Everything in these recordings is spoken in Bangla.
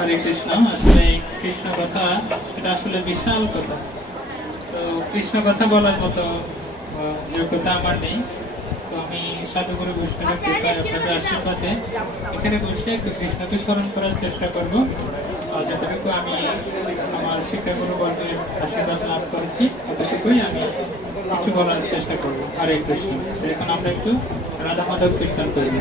হরে কৃষ্ণ। আসলে কৃষ্ণ কথা এটা আসলে বিশাল কথা। তো কৃষ্ণ কথা বলার মতো যোগ্যতা আমার নেই। তো আমি সাধুগুরু বৈষ্ণবের কৃপায় আপনাদের আশীর্বাদে এখানে বসে একটু কৃষ্ণকে স্মরণ করার চেষ্টা করব। আর যতটুকু আমি আমার শিক্ষাগুরু বর্গের আশীর্বাদ লাভ করেছি ততটুকুই আমি কিছু বলার চেষ্টা করব। হরে কৃষ্ণ। এখন আমরা একটু রাধা মাধব কীর্তন করব।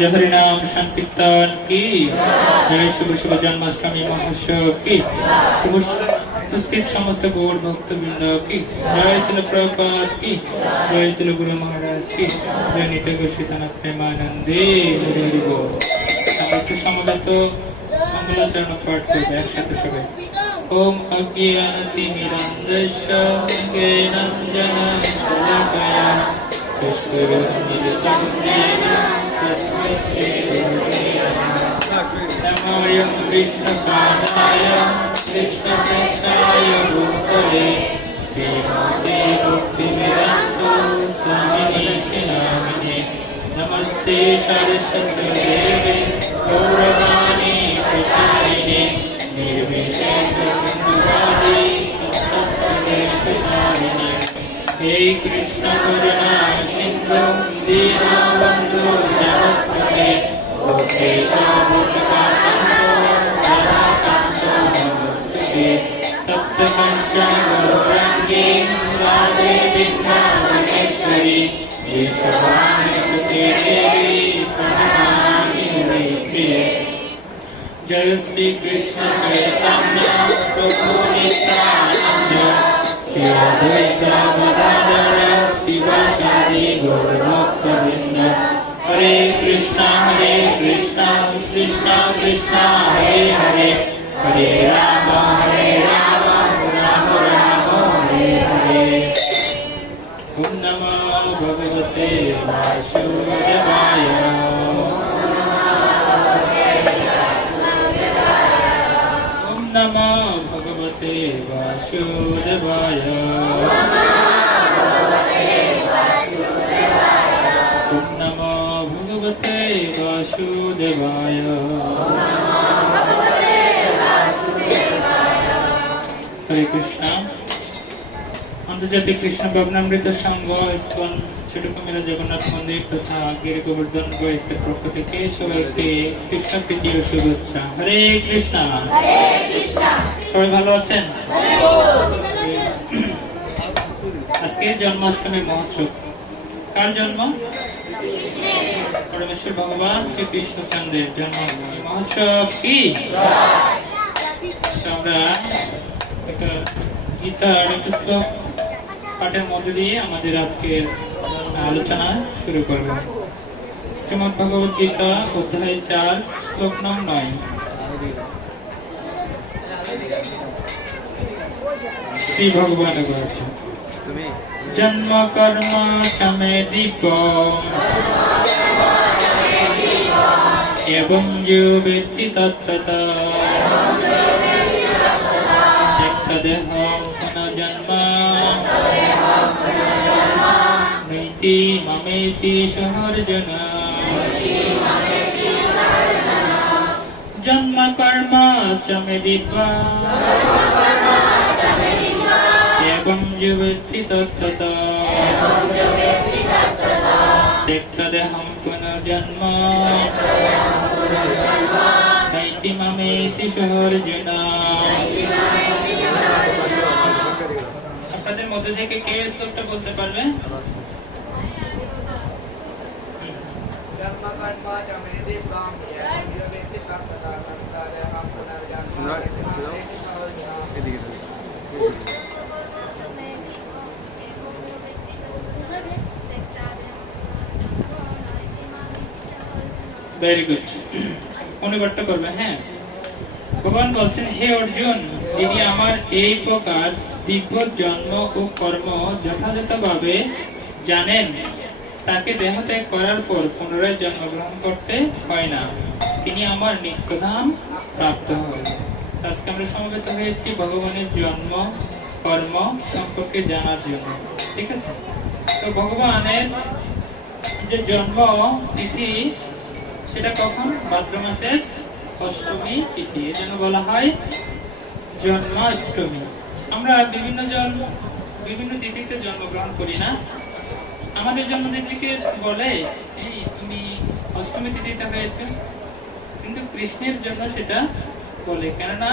जय हरि नाम संकीर्तन की जय। शुभ शुभ जन्माष्टमी महोत्सव की उपस्थित समस्त गौर भक्तवृंद की जय। श्रील प्रभुपाद की जय। श्रील गुरु महाराज की जय। नित्य गोस्वामी प्रेमानंदे हरि हरि बोल। আমরা একটু সমবেত মঙ্গলাচরণ পাঠ করবো একসাথে সবাই। ওম অজ্ঞানতিমিরান্ধস্য জ্ঞানাঞ্জনশলাকয়া চক্ষুरुन्मीलितं येन तस्मै श्रीगुरवे नमः। नमोऽयं विष्णुपादाय कृष्णप्रेष्ठाय भूतले श्रीमते भक्तिवेदान्त स्वामिने नामिने। नमस्ते सरस्वती देवे गौरवाणी प्रचारिणे निर्विशेष हिन्दुवादी सत्संगेशधारिणे। हे कृष्ण करुणा सिन्धु दीनबन्धु जगत्पते गोपेशा गोपिकाकान्तो राधाकान्तो नमोस्तुते। तप्त कंचन गौराङ्गी राधे वृन्दावनेश्वरी ईशवाणि सुते देवी प्रणमामि हरिप्रिये। जय श्री कृष्ण चैतन्य प्रभु नित्यानंद श्री अद्वैत गदाधर शिवासादि गौरभक्तवृंद। हरे कृष्णा कृष्णा कृष्णा हरे हरे हरे राम राम राम हरे हरे। ओम नमो भगवते वासुदेवाय। নমো ভগবতে বাসুদেবায়। ওম নমো ভগবতে বাসুদেবায়। হরে কৃষ্ণ। আন্তর্জাতিক কৃষ্ণ ভাবনামৃত সংঘ, ইসকন ছোট কুমিরা জগন্নাথ মন্দির তথা গিরি গোবর্ধন বয়সের পক্ষ থেকে সবাইকে কৃষ্ণ প্রীতি ও শুভেচ্ছা। হরে কৃষ্ণ। সবাই ভালো আছেন? আজকে জন্মাষ্টমী মহোৎসব। কার জন্ম? পরমেশ্বর ভগবান শ্রী কৃষ্ণচন্দ্রের জন্মাষ্টমী মহোৎসব কি? আমরা একটা গীতার একটা শ্লোক পাঠের মধ্যে দিয়ে আমাদের আজকের আলোচনা শুরু করব। শ্রীমদ্ ভগবত গীতা অধ্যায় 4 শ্লোক নং 9। শ্রী ভগবান বলেছেন, জন্ম কর্ম চমে দীপ এবং যো ব্যক্তি তত্ত্বতা দেহম পুনর্জন্ম নৈতি মামেতি সহর্জন। জন্ম কর্ম চমে দিব্যা এবং যো ব্যক্তি তত্ত্বতা দেহম পুনর্জন্ম নৈতি মামেতি সহর্জন। আপনাদের মধ্যে থেকে কে শ্লোকটা বলতে পারবে? Very good. অনুবাদটা করবে। হ্যাঁ, ভগবান বলছেন, হে অর্জুন, যিনি আমার এই প্রকার দিব্য জন্ম ও কর্ম যথাযথভাবে জানেন, তাকে দেহ ত্যাগ করার পর পুনরায় জন্মগ্রহণ করতে হয় না, তিনি আমার নিত্যধাম প্রাপ্ত হয়। আজকে আমরা সমবেত হয়েছি ভগবানের জন্ম কর্ম সম্পর্কে জানার জন্য। ঠিক আছে? তো ভগবানের যে জন্ম তিথি সেটা কখন? ভাদ্র মাসের অষ্টমী তিথি, এজন্য বলা হয় জন্মাষ্টমী। আমরা বিভিন্ন তিথিতে জন্মগ্রহণ করি না। আমাদের জন্মতিথিকে বলে এই তুমি অষ্টমী তিথিতে হয়েছে, কিন্তু কৃষ্ণের জন্য সেটা বলে, কেননা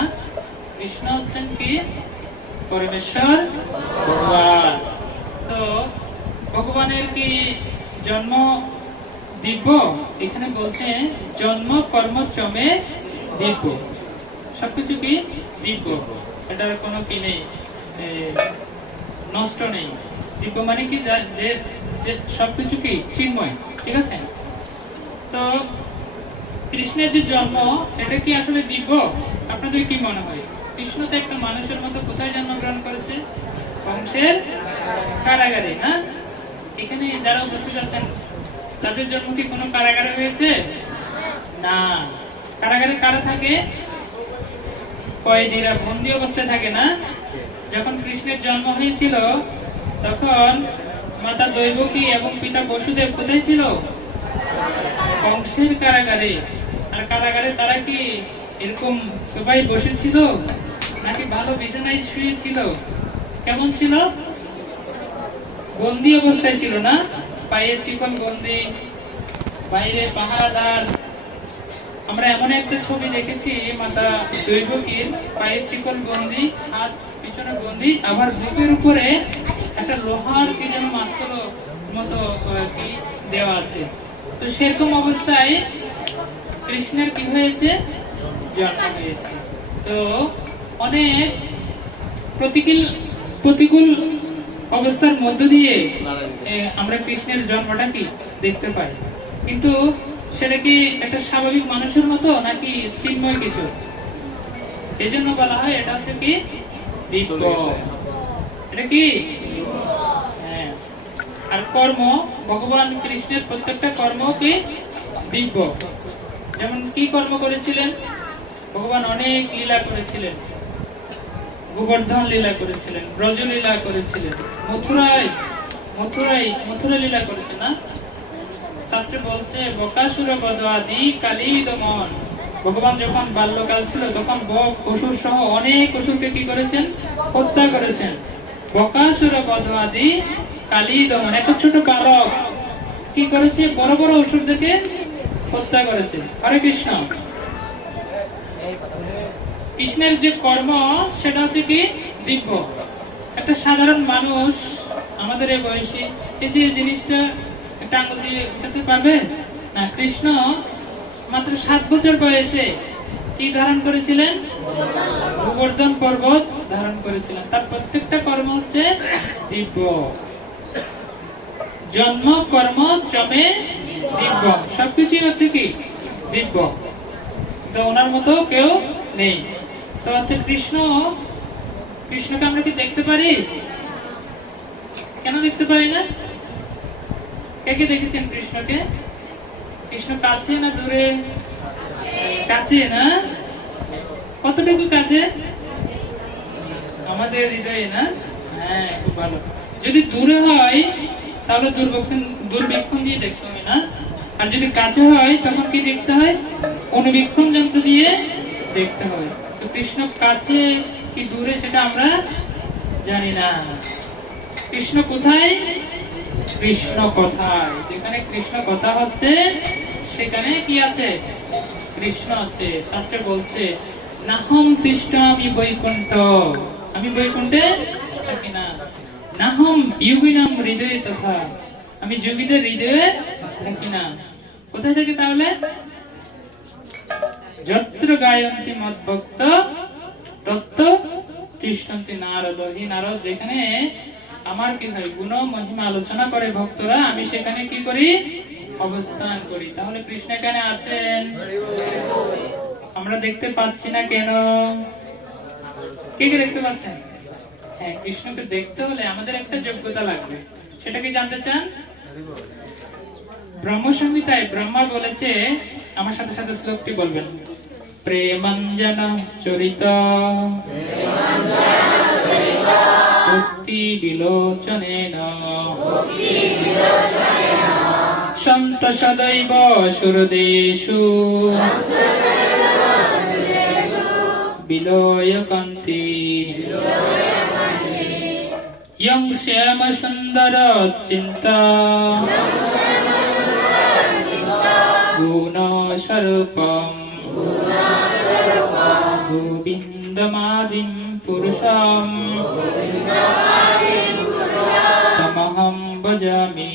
কৃষ্ণ হচ্ছেন কি? পরমেশ্বর ভগবান। তো ভগবানের কি জন্ম দিব্য? এখানে বলছে জন্ম কর্ম চমে দিব্য, সবকিছু কি দিব্য, এটার কোনো কি নেই, নষ্ট নেই। দিব্য মানে কি? যে সবকিছু কি চিন্ময়। ঠিক আছে? তো কৃষ্ণের যে জন্ম, এটা কি আসলে দিব্য? আপনাদের কি মনে হয়? কৃষ্ণ তো একটা মানুষের মতো কোথায় জন্মগ্রহণ করেছে? কংসের কারাগারে, না? এখানে যারা উপস্থিত আছেন তাদের জন্ম কি কোনো কারাগারে হয়েছে? না। কারাগারে কারা থাকে? কয়েদিরা, বন্দী অবস্থায় থাকে, না? যখন কৃষ্ণের জন্ম হয়েছিল তখন মাতা দৈবকী এবং পিতা বসুদেব কোথায় ছিল? কংসের কারাগারে। আর কারাগারে তারা কি এরকম সবাই বসেছিল নাকি ভালো বিছানায় শুয়েছিল? কেমন ছিল? বন্দী অবস্থায় ছিল, না? পায়ে চিকন বন্দী, বাইরে পাহারাদার। আমরা এমন একটা ছবি দেখেছি, মাতা দৈবকীর পায়ে চিকন বন্দী, হাত পিছনে বন্দী, আবার বুকের উপরে একটা লোহার কি যেন মাস্তুল মতো কি দেওয়া আছে। তো সেরকম অবস্থায় কৃষ্ণের কি হয়েছে? জন্ম হয়েছে। তো অনেক প্রতিকূল অবস্থার মধ্য দিয়ে আমরা কৃষ্ণের জন্মটা কি দেখতে পাই, কিন্তু সেটা কি একটা স্বাভাবিক মানুষের মতো নাকি চিন্ময় কিছু? এই জন্য বলা হয় এটা হচ্ছে কি দিব্য। এটা কি? হ্যাঁ। আর কর্ম, ভগবান কৃষ্ণের প্রত্যেকটা কর্ম কি দিব্য। যেমন কি কর্ম করেছিলেন? ভগবান অনেক লীলা করেছিলেন, গোবর্ধন লীলা করেছিলেন, ব্রজ লীলা করেছিলেন, মথুরা লীলা করেছেন না? শাস্ত্রে বলছে বকাসুর বধ আদি কালী দমন। ভগবান যখন বাল্যকাল ছিল তখন বক অসুর সহ অনেক অসুরকে কি করেছেন? হত্যা করেছেন। বকাসুর বধ আদি কালী দমন, একটা ছোট বালক কি করেছে? বড় বড় অসুরদেরকে হত্যা করেছে। হরে কৃষ্ণ। কৃষ্ণের যে কর্ম সেটা হচ্ছে কি? দিব্য। একটা সাধারণ মানুষ আমাদের এই বয়সী এই যে জিনিসটা একটা আঙ্গুল দিয়ে উঠাতে পারবে না। কৃষ্ণ মাত্র 7 বছর বয়সে কি ধারণ করেছিলেন? গোবর্ধন পর্বত ধারণ করেছিলেন। তার প্রত্যেকটা কর্ম হচ্ছে দিব্য। জন্ম কর্ম চমে দিব্য, সবকিছুই হচ্ছে কি? দিব্য। তো ওনার মতো কেউ নেই। তো হচ্ছে কৃষ্ণকে আমরা কি দেখতে পারি? কেন দেখতে পারি না? কে কে দেখেছেন কৃষ্ণকে? কৃষ্ণ কাছে না দূরে? কাছে না? কতটুকু কাছে? আমাদের হৃদয়ে না? হ্যাঁ, খুব ভালো। যদি দূরে হয় তাহলে দূরবীক্ষণ দিয়ে দেখতে হয় না? আর যদি কাছে হয় তখন কি দেখতে হয়? অনুবীক্ষণ যন্ত্র দিয়ে দেখতে হয়। তো কৃষ্ণ কাছে কি দূরে সেটা আমরা জানি না। কৃষ্ণ কোথায়? কৃষ্ণ কোথায়? যেখানে কৃষ্ণ কথা হচ্ছে সেখানে কি আছে? কৃষ্ণ আছে। শাস্ত্রে বলছে নাহম তিষ্ঠামি বৈকুণ্ঠ, আমি বৈকুণ্ঠে থাকি না। নাহম যোগিনাম হৃদয়ে তথা, আমি যোগীদের হৃদয়ে থাকি না। কোথায় থাকি তাহলে? যত্র গায়ন্তি মদ্ভক্ত তত্র তিষ্ঠন্তি নারদ। হি নারদ, যেখানে আমার কি হয়? গুণ মহিমা আলোচনা করে ভক্তরা, আমি সেখানে কি করি? অবস্থান করি। তাহলে কৃষ্ণ এখানে আছেন, আমরা দেখতে পাচ্ছি না কেন? কে কে দেখতে পাচ্ছেন? হ্যাঁ, কৃষ্ণকে দেখতে হলে আমাদের একটা যোগ্যতা লাগবে। সেটা কি জানতে চান? ব্রহ্ম সংহিতায় ব্রহ্মা বলেছে, আমার সাথে সাথে শ্লোকটি বলবেন। প্রেমাঞ্জন চরিত ভক্তি বিলোচনেন সন্ত সদৈব সুরদেষু বিলয়কান্তি ইয়ং শ্যাম সুন্দর চিন্তা গুণ স্বরূপম গোবিন্দমাদিম পুরুষম তমহং ভজামি।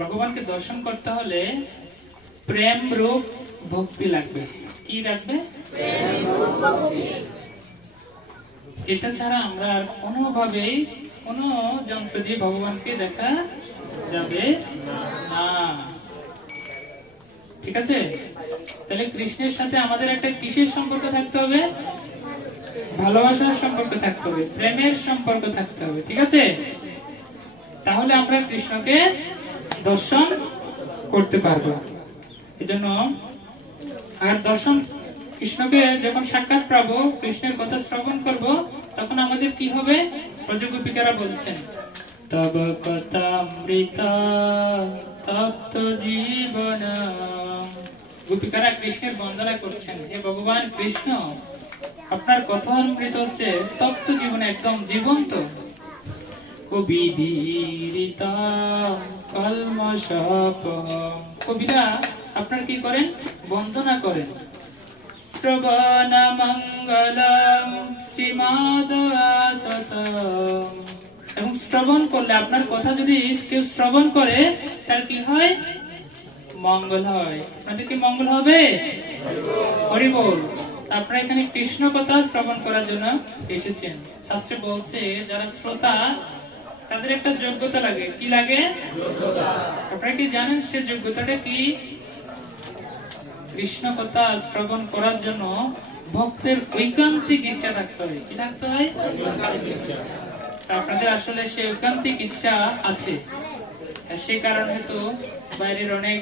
ভগবানকে দর্শন করতে হলে প্রেম রূপ ভক্তি লাগবে। কি লাগবে? এটা ছাড়া আমরা আর কোনোভাবেই কোনো যন্ত্র দিয়ে ভগবানকে দেখা যাবে না। ঠিক আছে? তাহলে কৃষ্ণের সাথে আমাদের একটা কিসের সম্পর্ক থাকতে হবে? ভালোবাসার সম্পর্ক থাকতে হবে, প্রেমের সম্পর্ক থাকতে হবে। ঠিক আছে? তাহলে আমরা কৃষ্ণকে দর্শন করতে পারবো। এজন্য আর দর্শন, কৃষ্ণকে যখন সাক্ষাৎ পাবো, কৃষ্ণের কথা শ্রবণ করব, তখন আমাদের কি হবে? ব্রজগোপিকারা বলছেন তব কথামৃত তপ্ত জীবন। গোপিকারা কৃষ্ণের বন্দনা করছেন, হে ভগবান কৃষ্ণ, আপনার কথা অমৃত হচ্ছে তপ্ত জীবনে, একদম জীবন্ত। কবিরা আপনার কি করেন? বন্দনা করেন। শ্রবণ মঙ্গলম শ্রীমাদয়াততম। এবং শ্রবণ করলে, আপনার কথা যদি কেউ শ্রবণ করে, তার কি হয়? মঙ্গল হয়। আপনাদের কি মঙ্গল হবে? হরি বল। আপনারা এখানে কৃষ্ণ কথা শ্রবণ করার জন্য এসেছেন। শাস্ত্রে বলছে যারা শ্রোতা তাদের একটা যোগ্যতা লাগে। কি লাগে? আপনারা কি জানেন সে যোগ্যতাটা কি? কৃষ্ণ কথা শ্রবণ করার জন্য ভক্তের ঐকান্তিক ইচ্ছা থাকতে হয়। কি থাকতে হয়? আপনাদের আসলে সে ঐকান্তিক ইচ্ছা আছে, সে কারণে তো বাইরের অনেক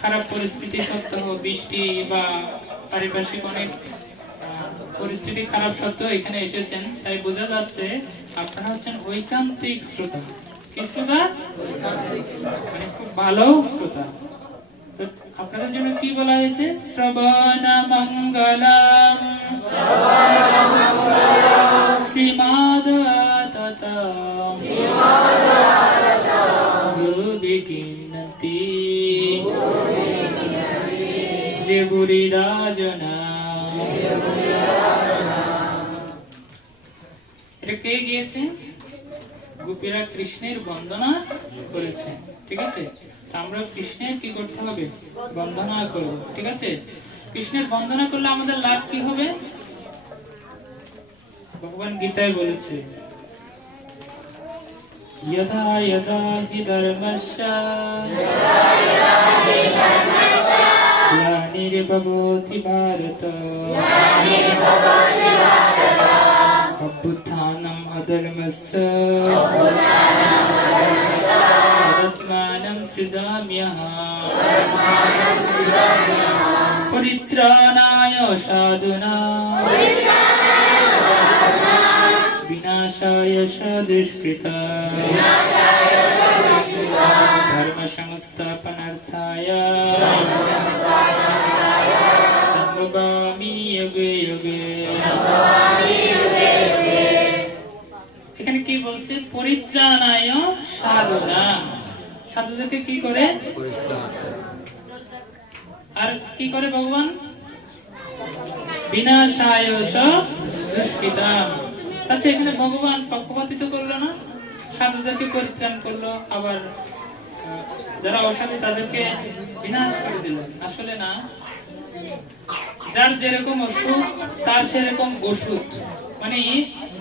খারাপ পরিস্থিতি সত্ত্বেও, বৃষ্টি বা পারিপার্শ্বিক অনেক পরিস্থিতি খারাপ সত্ত্বেও এখানে এসেছেন, তাই বোঝা যাচ্ছে আপনারা হচ্ছেন ঐকান্তিক শ্রোতা। কি শ্রোতা? মানে খুব ভালো শ্রোতা। তো আপনাদের জন্য কি বলা হয়েছে? শ্রবণ মঙ্গলম শ্রীমাদাততম বিকিন্নতি যে বুড়িরাজনা। এটা কে গিয়েছে? গোপীরা কৃষ্ণের বন্দনা করেছে। ঠিক আছে, আমরা কৃষ্ণের কি করতে হবে? বন্দনা করব। ঠিক আছে, কৃষ্ণের বন্দনা করলে আমাদের লাভ কি হবে? ভগবান গীতায় বলেছে, यदा यदा हि धर्मस्य ग्लानिर्भवति भारत अभ्युत्थानम् अधर्मस्य तदात्मानं सृजाम्यहम् परित्राणाय साधूनां विनाशाय च दुष्कृतां धर्म संस्थापनार्थाय संभवामि युगे युगे। এখানে কি বলছে? পরিত্রাণায় সাধুনাং, সাধুদেরকে কি করে? আর কি করে ভগবান? বিনাশায় চ দুষ্কৃতাম। আচ্ছা, এখানে ভগবান পক্ষপাতিত্ব করলো না? সাধুদেরকে পরিত্রাণ করলো, আবার যারা অসাধু তাদেরকে বিনাশ করে দিল? আসলে না, যার যেরকম অসুখ তার সেরকম ওষুধ, মানে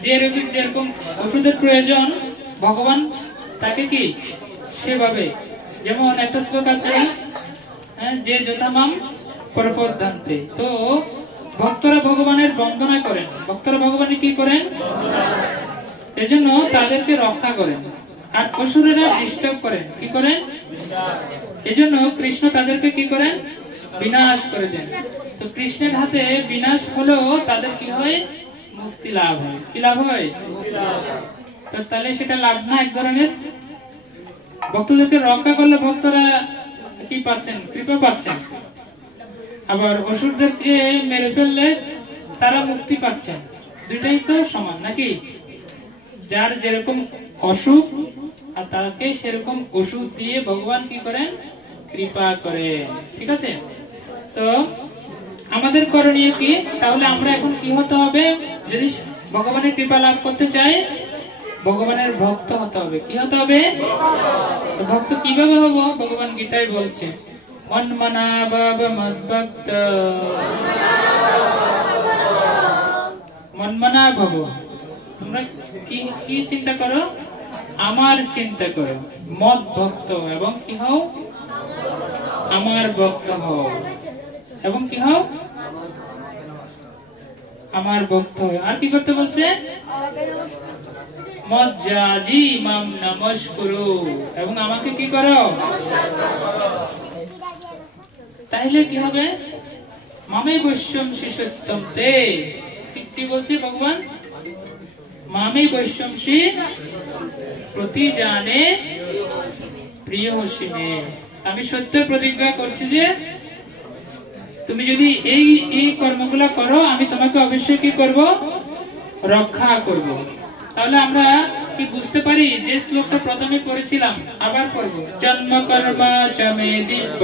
যেরকম ওষুধের প্রয়োজন ভগবান তাকে কি সেভাবে। যেমন একটা শ্লোক আছে, যে যথামাম প্রপদ্যন্তে, তো ভক্তরা ভগবানের বন্দনা করেন, ভক্তরা ভগবানের কি করেন? এজন্য তাদেরকে রক্ষা করেন। আর অসুরেরা ডিস্টার্ব করেন, কি করেন? এজন্য কৃষ্ণ তাদেরকে কি করেন? বিনাশ করে দেন। তো কৃষ্ণের হাতে বিনাশ হলেও তাদের কি হয়? মুক্তি লাভ হয়। কি লাভ হয়? তো তাহলে সেটা লাভ না এক ধরনের? ভক্তদেরকে রক্ষা করলে ভক্তরা কি পাচ্ছেন? কৃপা পাচ্ছেন। আবার অসুরদেরকে মেরে ফেললে তারা মুক্তি পাচ্ছেন। দুইটাই তো সমান নাকি? যার যেরকম অসুখ আর তাকে সেরকম ওষুধ দিয়ে ভগবান কি করেন? কৃপা করেন। ঠিক আছে, তো আমাদের করণীয় কি? তাহলে আমরা এখন কি হতে হবে? যদি ভগবানের কৃপা লাভ করতে চাই, ভগবানের ভক্ত হতে হবে। কি হতে হবে? ভক্ত কিভাবে হব? ভগবান গীতায় বলছে, মন্মনা ভাব মদ্ভক্ত, মন্মনা ভব। তোমরা কি চিন্তা করো? আমার চিন্তা করো। মদ ভক্ত এবং কি হও? আমার ভক্ত হও এবং কি হও? আমার ভক্ত হও। আর কি করতে বলছে? মজ্জাজি মাম নমস্কুরু, এবং আমাকে কি করো? তাহলে কি হবে? মামে বৈশ্যমসি সত্যম তে। কি বলছে ভগবান? মামে বৈশ্যমসি প্রতি জানে প্রিয় হসিনে। আমি সত্য প্রতিজ্ঞা করছি যে তুমি যদি এই কর্মগুলো করো, আমি তোমাকে অবশ্যই কি করব? রক্ষা করব। তাহলে আমরা কি বুঝতে পারি? যে শ্লোকটা প্রথমে পড়েছিলাম, আবার পড়ব। জন্ম কর্ম চ মে দিব্য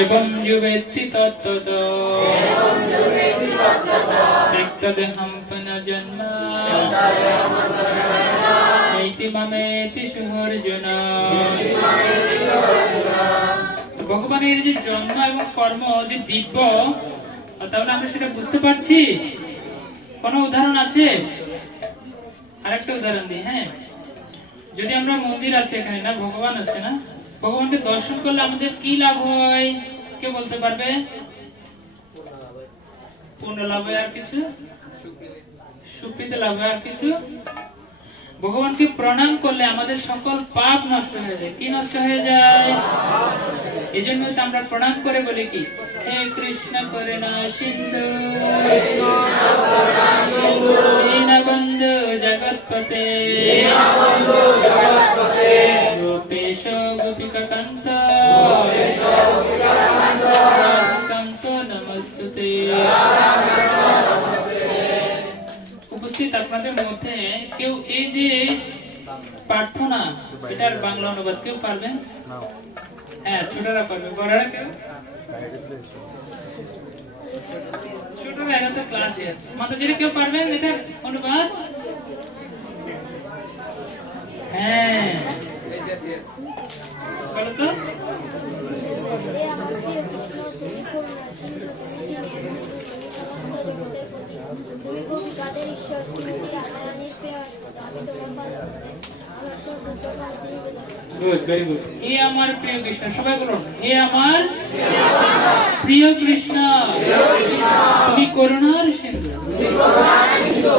এবং যুবেত্তি তত্ত্বতো ত্যক্তদেহং পুনঃ জন্ম নৈতি মামেতি সুহর্জুন। ভগবানের যে জন্ম এবং কর্ম যে দিব্য, তাহলে আমরা সেটা বুঝতে পারছি। কোন উদাহরণ আছে? আরেকটা উদাহরণ দিই। হ্যাঁ, যদি আমরা মন্দির আছে এখানে না, ভগবান আছে না, ভগবানকে দর্শন করলে আমাদের কি লাভ হয়? কে বলতে পারবে? পূর্ণ লাভ হয়। আর কিছু? সুপ্রীতি লাভ হয়। আর কিছু? ভগবানকে প্রণাম করলে আমাদের সকল পাপ নষ্ট হয়ে যায়। কি নষ্ট হয়ে যায়? এই জন্যই তো আমরা প্রণাম করে বলি কি, হে কৃষ্ণ করুণা সিন্ধু দীনবন্ধু জগৎপতে গোপেশ গোপিকা কান্ত রাধাকান্ত নমস্তুতে। উপস্থিত আপনাদের মধ্যে কেউ এই যে প্রার্থনা, এটার বাংলা অনুবাদ কেউ পারবেন? হ্যাঁ, ছোটরা পারবে, বড়রা কেউ? ছোটরা এরা তো ক্লাসে আছে। মাতাজিরা কেউ পারবেন এটার অনুবাদ? হ্যাঁ, বলো তো। Good, very good. হে আমার প্রিয় কৃষ্ণ, সবাই বলুন, হে আমার প্রিয় কৃষ্ণ, তুমি করুণার সিন্ধু,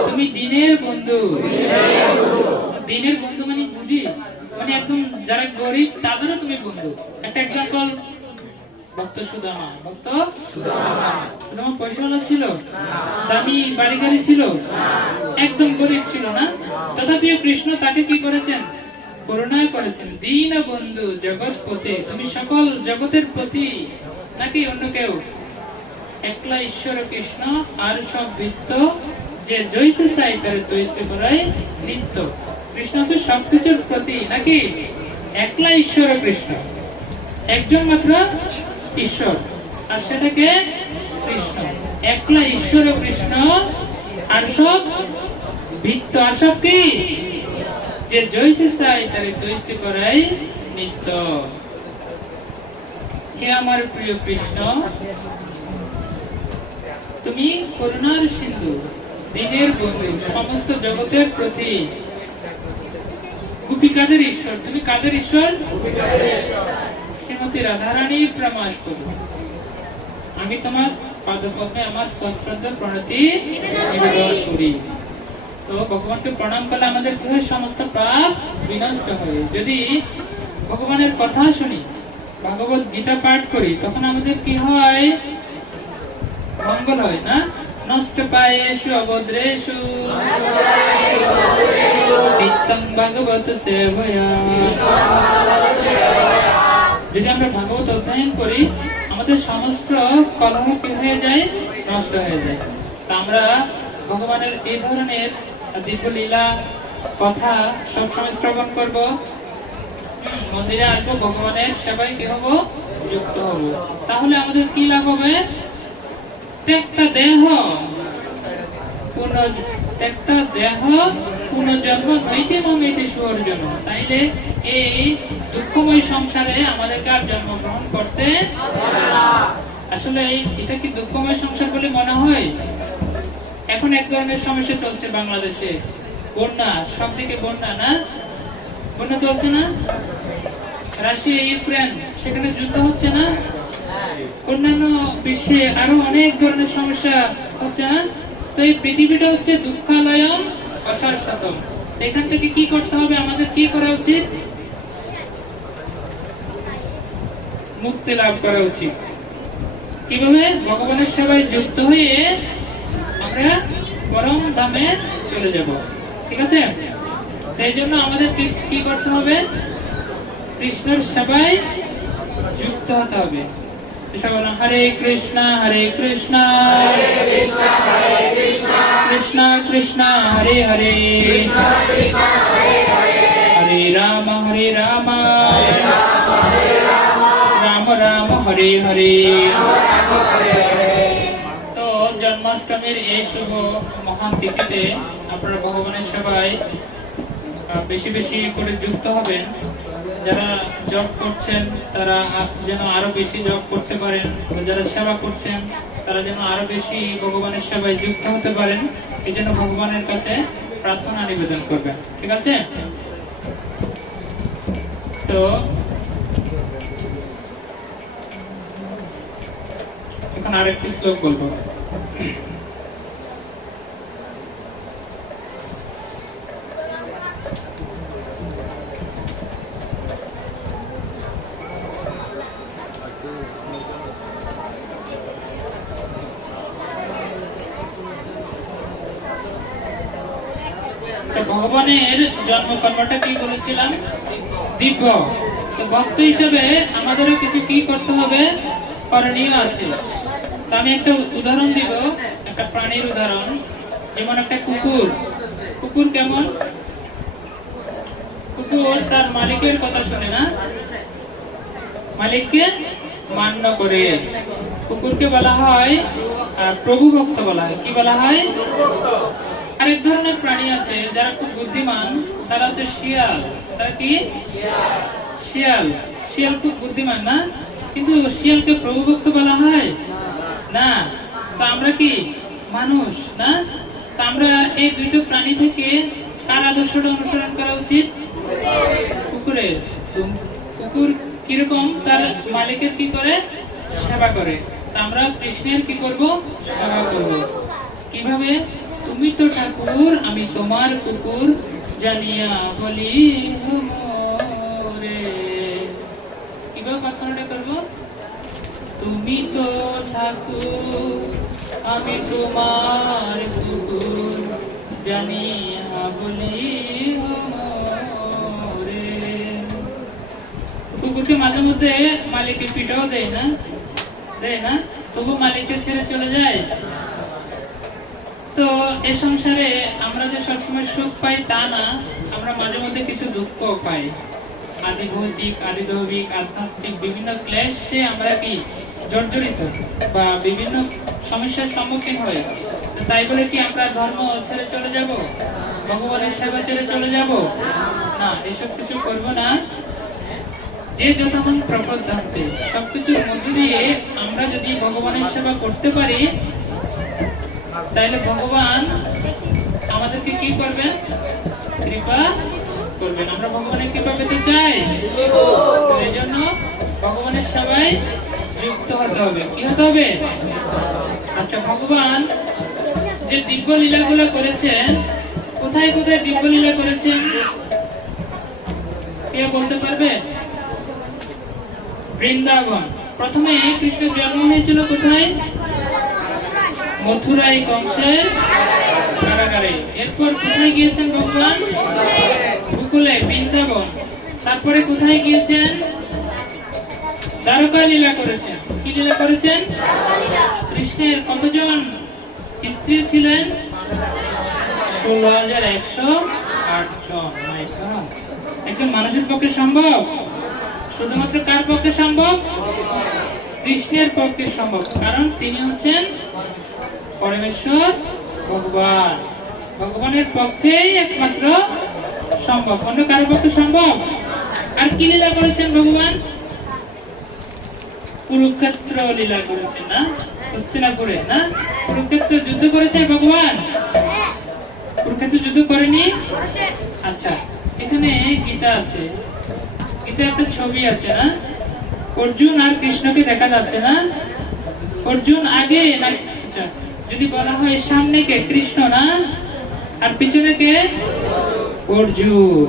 তুমি দীনের বন্ধু। দীনের বন্ধু মানে বুঝি, মানে একদম যারা গরিব তাদেরও তুমি বন্ধু। একটা এক্সাম্পল, ভক্ত সুদামা। ভক্ত সুদামা পয়সাওয়ালা ছিল, দামি বাড়ি গাড়ি ছিল, একদম গরিব ছিল না, তথাপিও কৃষ্ণ তাকে কি করেছেন? করুণা করেছেন। দীন বন্ধু জগৎপতি, তুমি সকল জগতের প্রতি, নাকি অন্য কেউ? একলা ঈশ্বর কৃষ্ণ আর সব বৃত্ত, যে জৈসে চাই তার তৈসে করাই নিত্য। কৃষ্ণ হচ্ছে সবকিছুর প্রতি, নাকি? একলা ঈশ্বর কৃষ্ণ, একজন মাত্র ঈশ্বর, আর সেটাকে কৃষ্ণ। একলা ঈশ্বর কৃষ্ণ আর সব বৃত্ত, আর সব কি? যে জৈসে চাই তার তৈসে করাই নিত্য। হে আমার প্রিয় কৃষ্ণ, তুমি করুণার সিন্ধু, দীনের বন্ধু, সমস্ত জগতের প্রতি, গোপিকাদের ঈশ্বর। তুমি কাদের ঈশ্বর? শ্রীমতী রাধারানীর প্রমাস করো। আমি তোমার পাদপদ্মে আমার সশ্রদ্ধ প্রণতি নিবেদন করি। তো ভগবানকে প্রণাম করলে আমাদের কি হয়? সমস্ত পাপ বিনষ্ট হয়। যদি ভগবানের কথা শুনি, ভগবত গীতা পাঠ করি, তখন আমাদের কি হয়? মঙ্গল হয় না? নষ্ট পায়েষু অভদ্রেষু নিত্যং ভাগবত সেবয়া। যদি আমরা ভাগবত অধ্যয়ন করি, আমাদের সমস্ত কলহ কি হয়ে যায়? নষ্ট হয়ে যায়। তা আমরা ভগবানের এই ধরনের দিব্য লীলা কথা সবসময় শ্রবণ করব, মন্দিরে আসবো, ভগবানের সেবায় কি হবো? যুক্ত হব। তাহলে আমাদের কি লাভ হবে? ত্যক্তা দেহ পুনর্জন্ম নৈতে মমেতে সুঅর্জন। তাইলে এই দুঃখময় সংসারে আমাদেরকে আর জন্মগ্রহণ করতে আসলে এটা কি দুঃখময় সংসার বলে মনে হয়? এখন এক ধরনের সমস্যা চলছে বাংলাদেশে, বন্যা, সব দিকে বন্যা, না? বন্যা চলছে না? রাশিয়া ইউক্রেন, সেখানে যুদ্ধ হচ্ছে না? অন্যান্য বিশ্বে আরো অনেক ধরনের সমস্যা হচ্ছে না? তো এই পৃথিবীটা হচ্ছে দুঃখালয়ম অশাশ্বতম। এখান থেকে কি করতে হবে? আমাদের কি করা উচিত? মুক্তি লাভ করা উচিত। কিভাবে? ভগবানের সেবায় যুক্ত হয়ে আমরা পরম ধামে চলে যাব। ঠিক আছে? সেই জন্য আমাদের কি করতে হবে? কৃষ্ণের সেবায় যুক্ত হতে হবে। হরে কৃষ্ণ কৃষ্ণ কৃষ্ণ হরে হরে, হরে রাম রাম রাম হরে হরে। তো জন্মাষ্টমীর এই শুভ মহান তিথিতে আপনারা ভগবানের সেবায় বেশি বেশি করে যুক্ত হবেন। যারা জব করছেন তারা যেন আরো বেশি জব করতে পারেন, যারা সেবা করছেন তারা যেন আরো বেশি ভগবানের সেবায় যুক্ত হতে পারেন, এই জন্য ভগবানের কাছে প্রার্থনা নিবেদন করবেন। ঠিক আছে? তো এখন আরেকটি শ্লোক বলবো। ভগবানের জন্মকর্মটা কি বলেছিলাম? দিব্য। তো ভক্ত হিসেবে আমাদেরও কিছু কি করতে হবে, করণীয় আছে। তো আমি একটা উদাহরণ দিব, একটা প্রাণীর উদাহরণ। যেমন একটা কুকুর। কুকুর কেমন? কুকুর তার মালিকের কথা শুনে না, মালিককে মান্য করে। কুকুরকে বলা হয় প্রভু ভক্ত বলা হয়। কি বলা হয়? আরেক ধরনের প্রাণী আছে যারা খুব বুদ্ধিমান, তারা হচ্ছে শিয়াল। তারা কি? শিয়াল। শিয়াল খুব বুদ্ধিমান না, কিন্তু শিয়ালকে প্রভু ভক্ত বলা হয় না। তো আমরা কি মানুষ না? তো আমরা এই দুইটা প্রাণী থেকে কার আদর্শটা অনুসরণ করা উচিত? কুকুরের। কুকুর কিরকম? তার মালিকের কি করে? সেবা করে। তা আমরা কৃষ্ণের কি করব? সেবা করব। কিভাবে? তুমি তো ঠাকুর, আমি তোমার কুকুর, জানিয়া বলি রে। কিভাবে প্রার্থনাটা করব? তুমি তো ঠাকুর, আমি তোমার কুকুর, জানিয়া বলি রে। কুকুরকে মাঝে মধ্যে মালিকের পিঠাও দেয় না, দেয় না, তবু মালিককে ছেড়ে চলে যায়। তো এ সংসারে আমরা যে সবসময় সুখ পাই তা না, আমরা মাঝে মধ্যে কিছু দুঃখ পাই। আদি ভৌতিক, আদি দৈবিক, আধ্যাত্মিক বিভিন্ন ক্লেশে আমরা কি জর্জরিত বা বিভিন্ন সমস্যার সম্মুখীন হই। তাই বলে কি আমরা ধর্ম ছেড়ে চলে যাব? ভগবানের সেবা ছেড়ে চলে যাব? না, এসব কিছু করব না। যে যতক্ষণ প্রপদ্ধান্তে, সবকিছুর মধ্য দিয়ে আমরা যদি ভগবানের সেবা করতে পারি, তাহলে ভগবান আমাদেরকে কি করবেন? কৃপা করবেন। আমরা ভগবানের কৃপা পেতে চাই, এই জন্য ভগবানের সেবায় যুক্ত হতে হবে। কি হতে হবে? আচ্ছা, ভগবান যে দিব্য লীলাগুলো করেছেন, কোথায় কোথায় দিব্য লীলা করেছেন কে বলতে পারবে? বৃন্দাবন। প্রথমে কৃষ্ণের জন্ম হয়েছিল কোথায়? মথুরাই, কংসের কারাগারে। এরপর কোথায় গিয়েছেন ভগবান? গোকুলে, বৃন্দাবন। তারপরে কোথায় গিয়েছেন? দ্বারকা লীলা করেছেন। কি লীলা করেছেন? কৃষ্ণের কতজন স্ত্রী ছিলেন? 16,108 জন। একজন মানুষের পক্ষে সম্ভব? শুধুমাত্র কার পক্ষে সম্ভব? কৃষ্ণের পক্ষে সম্ভব, কারণ তিনি হচ্ছেন পরমেশ্বর ভগবান। ভগবানের পক্ষেই একমাত্র সম্ভব, অন্য কারো পক্ষে সম্ভব? আর কি লীলা করেছেন ভগবান? কুরুক্ষেত্র লীলা করেছেন না? হস্তিনাপুরে না? কুরুক্ষেত্র যুদ্ধ করেছেন ভগবান? কুরুক্ষেত্র যুদ্ধ করেনি? আচ্ছা, এখানে গীতা আছে, গীতা একটা ছবি আছে না? অর্জুন আর কৃষ্ণকে দেখা যাচ্ছে না? অর্জুন আগে না? আচ্ছা, যদি বলা হয় সামনে কে? কৃষ্ণ না? আর পিছনে কে? অর্জুন।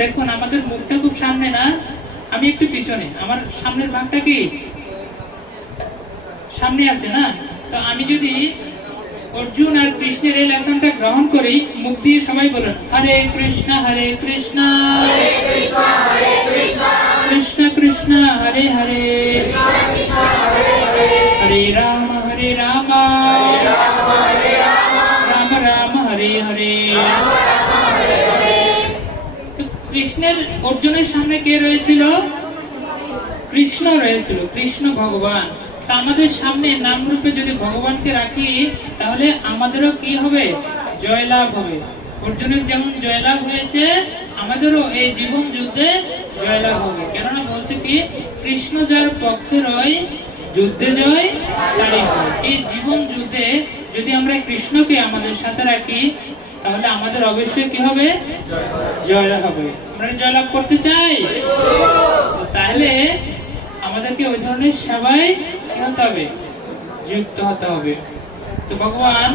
দেখুন, আমাদের মুখটা খুব সামনে না, আমি একটু পিছনে। আমার সামনের ভাগটা কি সামনে আছে না? তো আমি যদি অর্জুন আর কৃষ্ণের এই লেসনটা গ্রহণ করি, মুখ দিয়ে সবাই বলেন হরে কৃষ্ণ কৃষ্ণ কৃষ্ণ হরে হরে, হরে রাম রাম রাম হরে হরে। কৃষ্ণের অর্জুনের সামনে কে রয়েছিল? কৃষ্ণ রয়েছিল, কৃষ্ণ ভগবান। তা আমাদের সামনে নাম রূপে যদি ভগবানকে রাখি, তাহলে আমাদেরও কি হবে? জয়লাভ হবে। অর্জুনের যেমন জয়লাভ হয়েছে, আমাদেরও এই জীবন যুদ্ধে জয়লাভ হবে। কেননা বলছে কি, কৃষ্ণ যার পক্ষে রয়, যুদ্ধে জয় তারই হয়। এই জীবন যুদ্ধে যদি আমরা কৃষ্ণকে আমাদের সাথে রাখি, তাহলে আমাদের অবশ্যই কি হবে? জয়লাভ হবে। আমরা জয়লাভ করতে চাই, তাহলে আমাদেরকে ওই ধরনের সেবায় কি হতে হবে? যুক্ত হতে হবে। তো ভগবান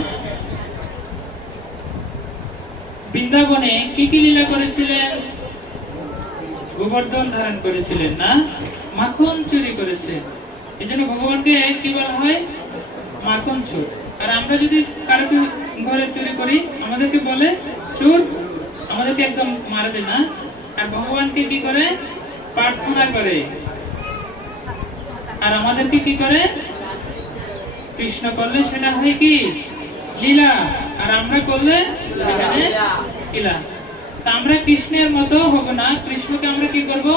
বৃন্দাবনে কি কি লীলা করেছিলেন? গোবর্ধন ধারণ করেছিলেন না? মাখন চুরি করেছেন। এই জন্য ভগবানকে কি বলা হয়? মাখন চোর। আর আমরা যদি কারো ঘরে চুরি করি, আমাদেরকে বলে চোর। আমাদেরকে একদম মারবে না। আর ভগবানকে কি করে? প্রার্থনা করে। আর আমাদেরকে কি করে? কৃষ্ণ করলে সেটা হয় কি? লীলা। আর আমরা করলে সেখানে লীলা। তা আমরা কৃষ্ণের মতো হব না, কৃষ্ণকে আমরা কি করব?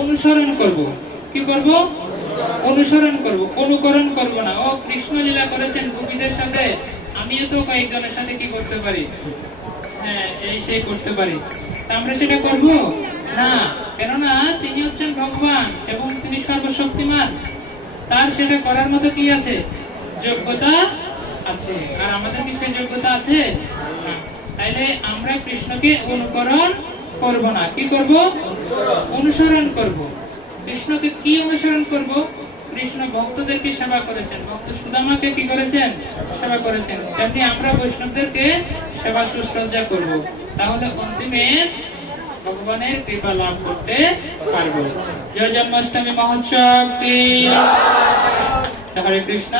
অনুসরণ করব। কি করব? অনুসরণ করব, অনুকরণ করব না। ও কৃষ্ণ লীলা করেছেন গোপীদের সাথে, আমিও তো কয়েকজনের সাথে কি করতে পারি? হ্যাঁ, এই সেই করতে পারি। তা আমরা সেটা করব না, কেননা তিনি হচ্ছেন ভগবান এবং তিনি সর্বশক্তিমান। তার সেটা করার মতো কি আছে? যোগ্যতা আছে। আর আমাদের কি সেই যোগ্যতা আছে? না। তাইলে আমরা কৃষ্ণকে অনুকরণ করব না, কি করব? অনুসরণ করব। কৃষ্ণকে কি অনুসরণ করব? কৃষ্ণ ভক্তদেরকে সেবা করেছেন, ভক্ত সুদামাকে কি করেছেন? সেবা করেছেন। তেমনি আমরা বৈষ্ণবদেরকে সেবা শুশ্রূষা করব। তাহলে অন্তিমে ভগবানের কৃপা লাভ করতে পারবো। জয় জন্মাষ্টমী মহোৎসব কি? হরে কৃষ্ণ।